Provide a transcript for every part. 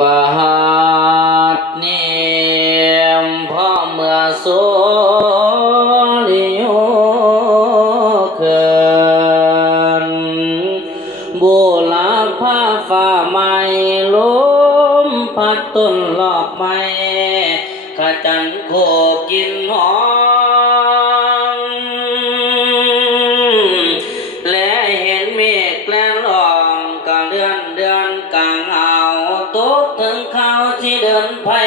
บาดนี้พ่อเมื่อสุริโยเกินบุลาผ้าฝ่าไม้ลมพัดต้นหลอกไม้ขจันโคกินหอมและเห็นเมฆแกล้งลองกะเดือนกลางเอาตกถึงเขาที่เดินไผ่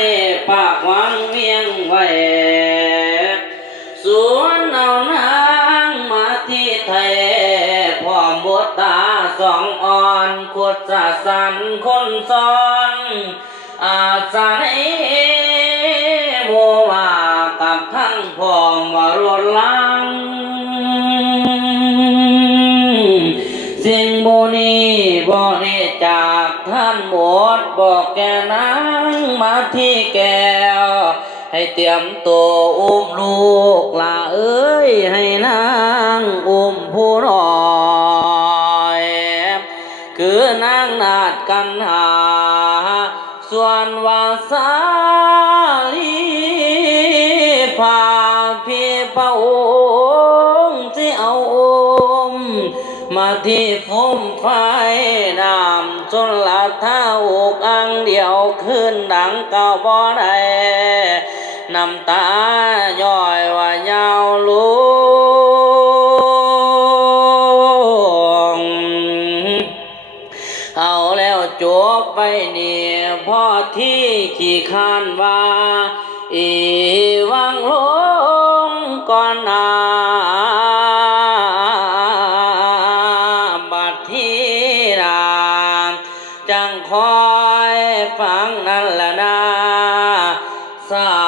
ปากหวังเมียงไว้สวนเอานางมาที่ไทยพร้อมบทตาสองอ่อนขวดสาสันคนซ้อนอาสาในโมว่ากับทั้งพร้อมว่ารถลังสิ่งโมนีบอกได้จากท่านหมดบอกแกนางมาที่แก้วให้เตรียมตัวอุ้มลูกลาเอ้ยให้นางอุ้มผู้น้อยคือนางนาดกันหาส่วนวาสาลีพาพี่พระองค์ที่เอาอุ้มมาที่พุ่มไฟน้ำจนละเท้าอกอังเดียวขึ้นดังเก่าบ่ได้น้ำตาย่อยว่ายาวลุงเอาแล้วจบไปนี่พ่อที่ขี้คานว่าอีวังลงก่อนนาบัดที่นาจังคอยฟังนั่นละนาสา